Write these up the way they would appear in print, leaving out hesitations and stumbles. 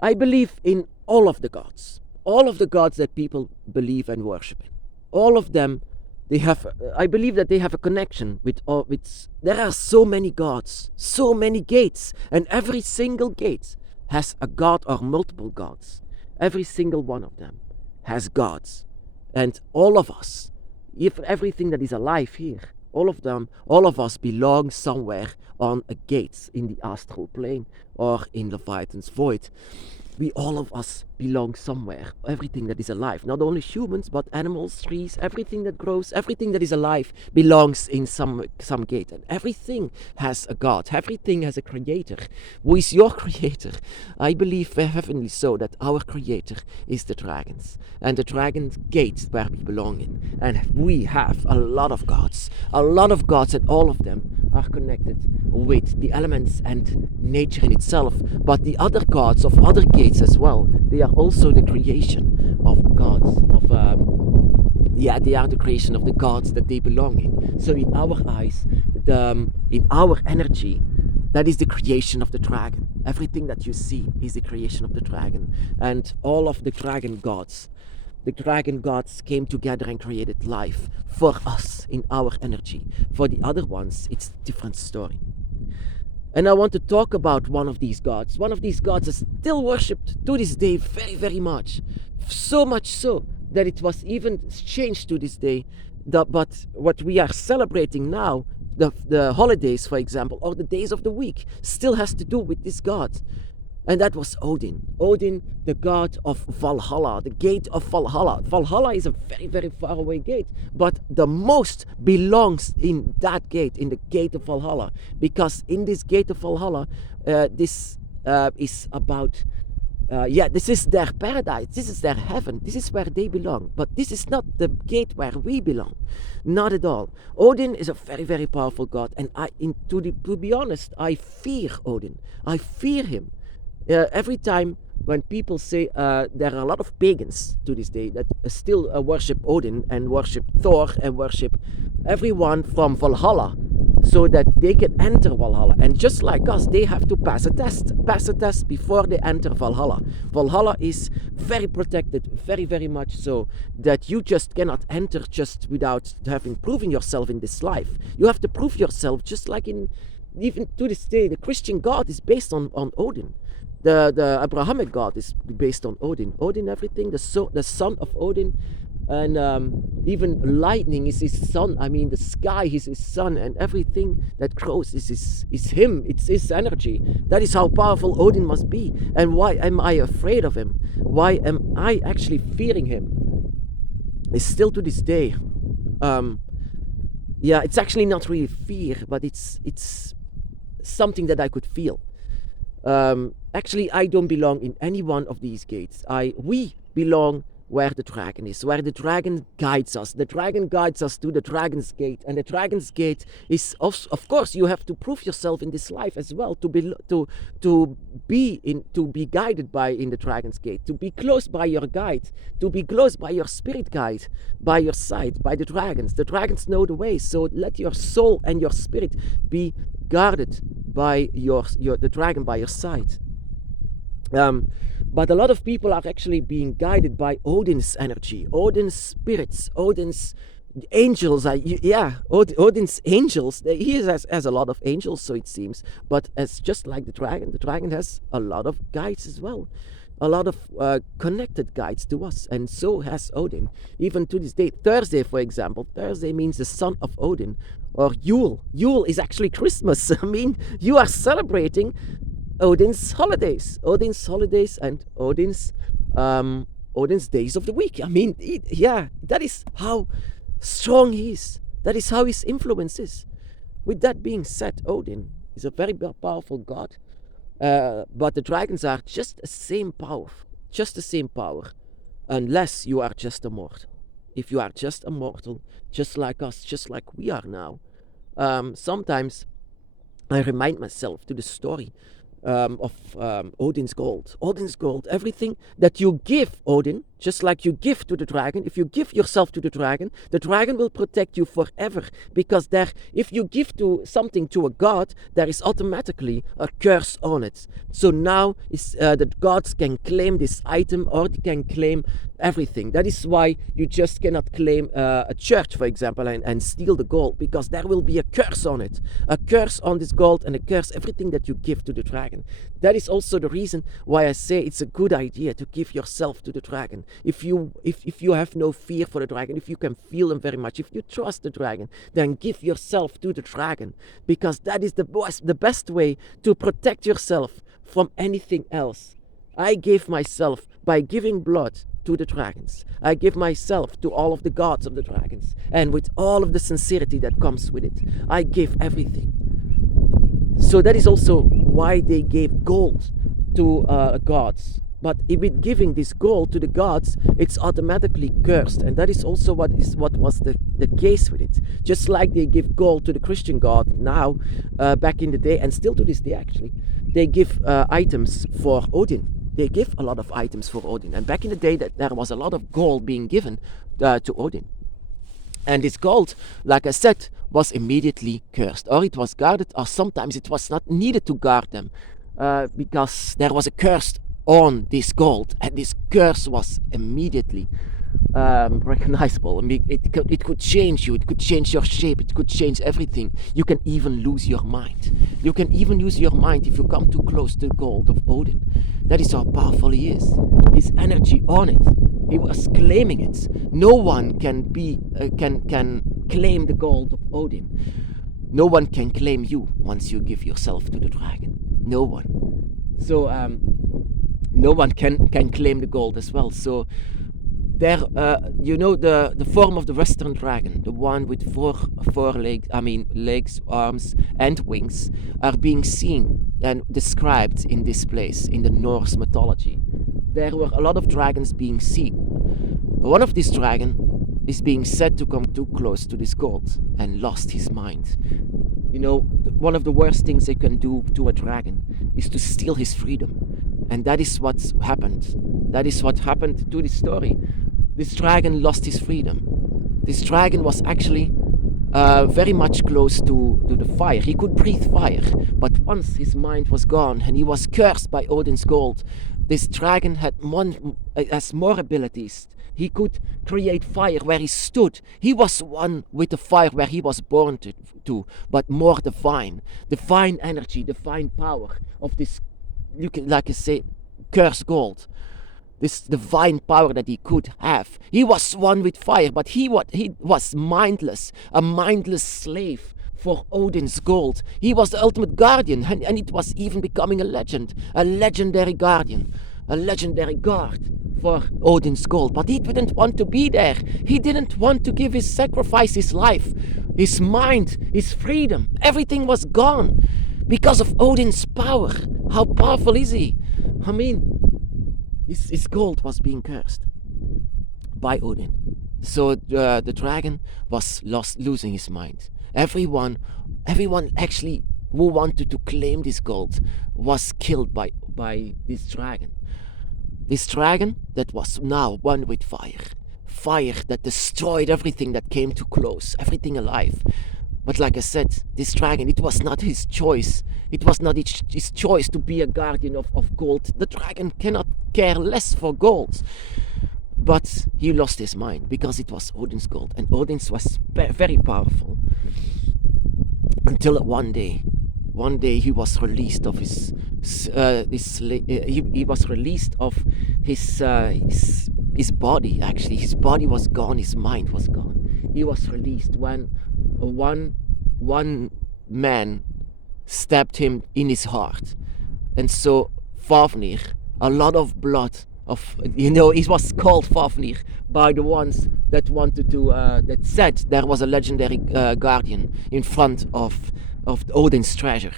I believe in all of the gods that people believe and worship in. All of them, they have. I believe that they have a connection with all. There are so many gods, so many gates, and every single gate has a god or multiple gods. Every single one of them has gods, and all of us, if everything that is alive here, all of us belong somewhere on a gate in the astral plane or in Leviathan's void. All of us belong somewhere. Everything that is alive, not only humans, but animals, trees, everything that grows, everything that is alive belongs in some gate. And everything has a God. Everything has a creator. Who is your creator? I believe heavenly so that our creator is the dragons. And the dragon gate where we belong in. And we have a lot of gods. And all of them are connected with the elements and nature in itself. But the other gods of other gates as well, they are also the creation of the gods they are the creation of the gods that they belong in. So in our eyes, in our energy, that is the creation of the dragon. Everything that you see is the creation of the dragon. And all of the dragon gods came together and created life for us in our energy. For the other ones, it's a different story. And I want to talk about one of these gods. One of these gods is still worshipped to this day very, very much. So much so that it was even changed to this day. But what we are celebrating now, the holidays, for example, or the days of the week, still has to do with this god. And that was Odin. Odin, the god of Valhalla, the gate of Valhalla. Valhalla is a very, very far away gate, but the most belongs in that gate, in the gate of Valhalla. Because in this gate of Valhalla, this is about, this is their paradise, this is their heaven, this is where they belong. But this is not the gate where we belong. Not at all. Odin is a very, very powerful god. And to be honest, I fear Odin. I fear him. Every time when people say there are a lot of pagans to this day that still worship Odin and worship Thor and worship everyone from Valhalla so that they can enter Valhalla. And just like us, they have to pass a test before they enter Valhalla. Valhalla is very protected, very, very much so, that you just cannot enter just without having proven yourself in this life. You have to prove yourself, just like even to this day, the Christian God is based on Odin. The Abrahamic God is based on Odin. Odin, everything, the son of Odin, and even lightning is his son. I mean, the sky is his son, and everything that grows is him. It's his energy. That is how powerful Odin must be. And why am I afraid of him? Why am I actually fearing him? It's still to this day. It's actually not really fear, but it's something that I could feel. Actually, I don't belong in any one of these gates. We belong where the dragon is, where the dragon guides us. The dragon guides us to the dragon's gate, and the dragon's gate is, of course, you have to prove yourself in this life as well to be guided by in the dragon's gate, to be close by your guide, to be close by your spirit guide, by your side, by the dragons. The dragons know the way, so let your soul and your spirit be guarded by the dragon by your side. But a lot of people are actually being guided by Odin's energy, Odin's spirits, Odin's angels. Odin's angels. He has a lot of angels, so it seems. But as just like the dragon has a lot of guides as well. A lot of connected guides to us, and so has Odin. Even to this day, Thursday, for example, Thursday means the son of Odin, or Yule. Yule is actually Christmas. I mean, you are celebrating Odin's holidays and Odin's days of the week. I mean, that is how strong he is. That is how his influence is. With that being said, Odin is a very powerful god. But the dragons are just the same power, unless you are just a mortal. If you are just a mortal, just like us, just like we are now, sometimes I remind myself to the story of Odin's gold. Odin's gold, everything that you give Odin, just like you give to the dragon. If you give yourself to the dragon will protect you forever, because if you give to something to a god, there is automatically a curse on it. So now the gods can claim this item, or they can claim everything. That is why you just cannot claim a church, for example, and steal the gold, because there will be a curse on it, a curse on this gold, and a curse everything that you give to the dragon. That is also the reason why I say it's a good idea to give yourself to the dragon. If you have no fear for the dragon, if you can feel him very much, if you trust the dragon, then give yourself to the dragon, because that is the best way to protect yourself from anything else. I gave myself by giving blood to the dragons. I give myself to all of the gods of the dragons, and with all of the sincerity that comes with it, I give everything. So that is also why they gave gold to gods. But with giving this gold to the gods, it's automatically cursed, and that is also what was the case with it. Just like they give gold to the Christian God now, back in the day, and still to this day actually, they give items for Odin. They give a lot of items for Odin, and back in the day that there was a lot of gold being given to Odin. And this gold, like I said, was immediately cursed, or it was guarded, or sometimes it was not needed to guard them, because there was a curse on this gold, and this curse was immediately recognizable. I mean, it could change you, it could change your shape, it could change everything. You can even lose your mind. You can even lose your mind if you come too close to the gold of Odin. That is how powerful he is. His energy on it. He was claiming it. No one can claim the gold of Odin. No one can claim you once you give yourself to the dragon. No one. So no one can claim the gold as well. So there, the form of the Western dragon, the one with four legs, arms, and wings, are being seen and described in this place in the Norse mythology. There were a lot of dragons being seen. One of these dragons is being said to come too close to this gold and lost his mind. You know, one of the worst things they can do to a dragon is to steal his freedom. And that is what happened. That is what happened to this story. This dragon lost his freedom. This dragon was actually very much close to the fire. He could breathe fire. But once his mind was gone and he was cursed by Odin's gold, this dragon has more abilities. He could create fire where he stood. He was one with the fire where he was born to, but more divine energy, divine power of this, you can, like I say, cursed gold. This divine power that he could have. He was one with fire, but he was mindless, a mindless slave for Odin's gold. He was the ultimate guardian, and it was even becoming a legend, a legendary guardian, a legendary guard for Odin's gold. But he didn't want to be there. He didn't want to sacrifice his life, his mind, his freedom. Everything was gone because of Odin's power. How powerful is he? I mean, his gold was being cursed by Odin. So the dragon was losing his mind. Everyone actually who wanted to claim this gold was killed by this dragon. This dragon that was now one with fire. Fire that destroyed everything that came too close, everything alive. But like I said, this dragon, it was not his choice. It was not his choice to be a guardian of gold. The dragon cannot care less for gold. But he lost his mind because it was Odin's gold. And Odin's was very powerful. Until one day he was released of he was released of his body. Actually, his body was gone, his mind was gone. He was released when one man stabbed him in his heart, and so Fafnir, a lot of blood of, it was called Fafnir by the ones that wanted to that said there was a legendary guardian in front of Odin's treasure,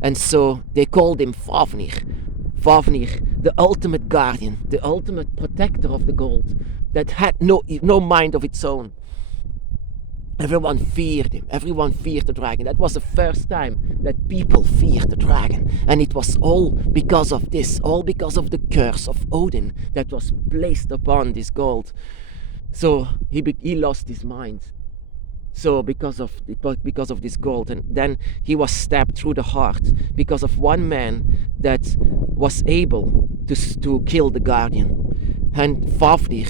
and so they called him Fafnir, the ultimate guardian, the ultimate protector of the gold that had no mind of its own. Everyone feared him. Everyone feared the dragon. That was the first time that people feared the dragon. And it was all because of this, all because of the curse of Odin that was placed upon this gold. So he lost his mind. So because of this gold, and then he was stabbed through the heart because of one man that was able to kill the guardian. And Fafnir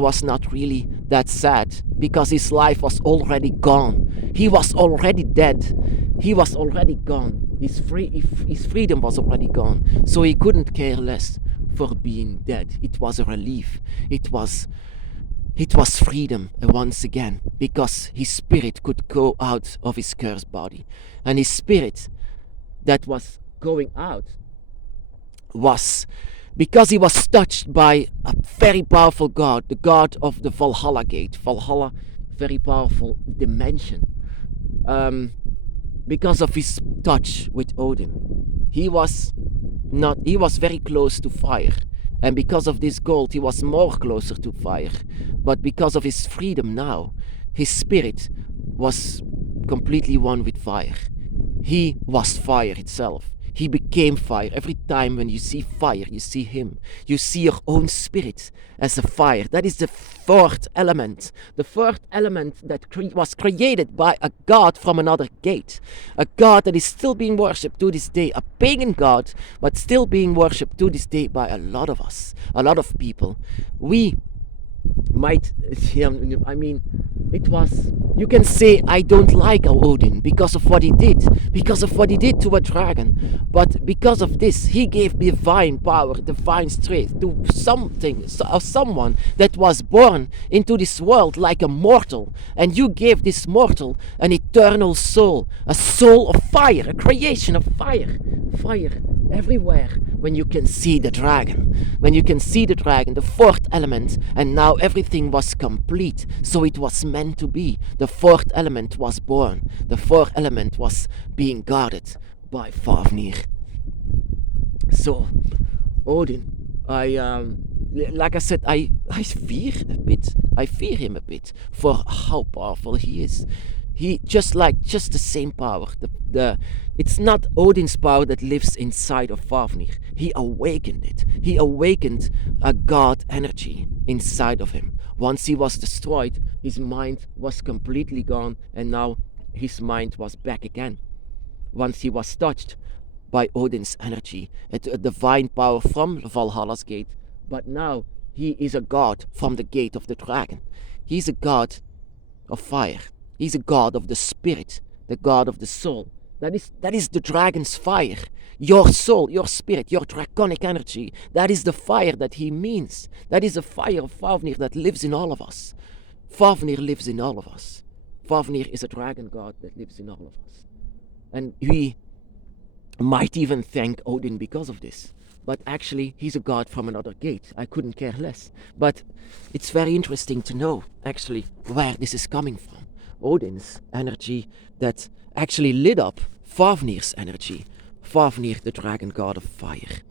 was not really that sad because his life was already gone. He was already dead. He was already gone. His freedom was already gone. So he couldn't care less for being dead. It was a relief. It was freedom once again, because his spirit could go out of his cursed body. And his spirit that was going out was because he was touched by a very powerful god, the god of the Valhalla gate. Valhalla, very powerful dimension. Because of his touch with Odin, he was very close to fire. And because of this gold, he was more closer to fire. But because of his freedom now, his spirit was completely one with fire. He was fire itself. He became fire. Every time when you see fire, you see him. You see your own spirit as a fire. That is the fourth element. The fourth element that was created by a god from another gate. A god that is still being worshipped to this day. A pagan god, but still being worshipped to this day by a lot of us. A lot of people. We might, it was, you can say, I don't like Odin because of what he did to a dragon, but because of this, he gave divine power, divine strength to someone that was born into this world like a mortal, and you gave this mortal an eternal soul, a soul of fire, a creation of fire everywhere. When you can see the dragon, the fourth element, and now everything was complete. So it was meant to be. The fourth element was born. The fourth element was being guarded by Fafnir. So Odin, like I said, I fear him a bit for how powerful he is. He just the same power. It's not Odin's power that lives inside of Fafnir. He awakened it. He awakened a god energy inside of him. Once he was destroyed, his mind was completely gone, and now his mind was back again. Once he was touched by Odin's energy, a divine power from Valhalla's gate, but now he is a god from the gate of the dragon. He's a god of fire. He's a god of the spirit, the god of the soul. That is the dragon's fire. Your soul, your spirit, your draconic energy. That is the fire that he means. That is the fire of Fafnir that lives in all of us. Fafnir lives in all of us. Fafnir is a dragon god that lives in all of us. And we might even thank Odin because of this. But actually, he's a god from another gate. I couldn't care less. But it's very interesting to know, actually, where this is coming from. Odin's energy that actually lit up Fafnir's energy. Fafnir, the dragon god of fire.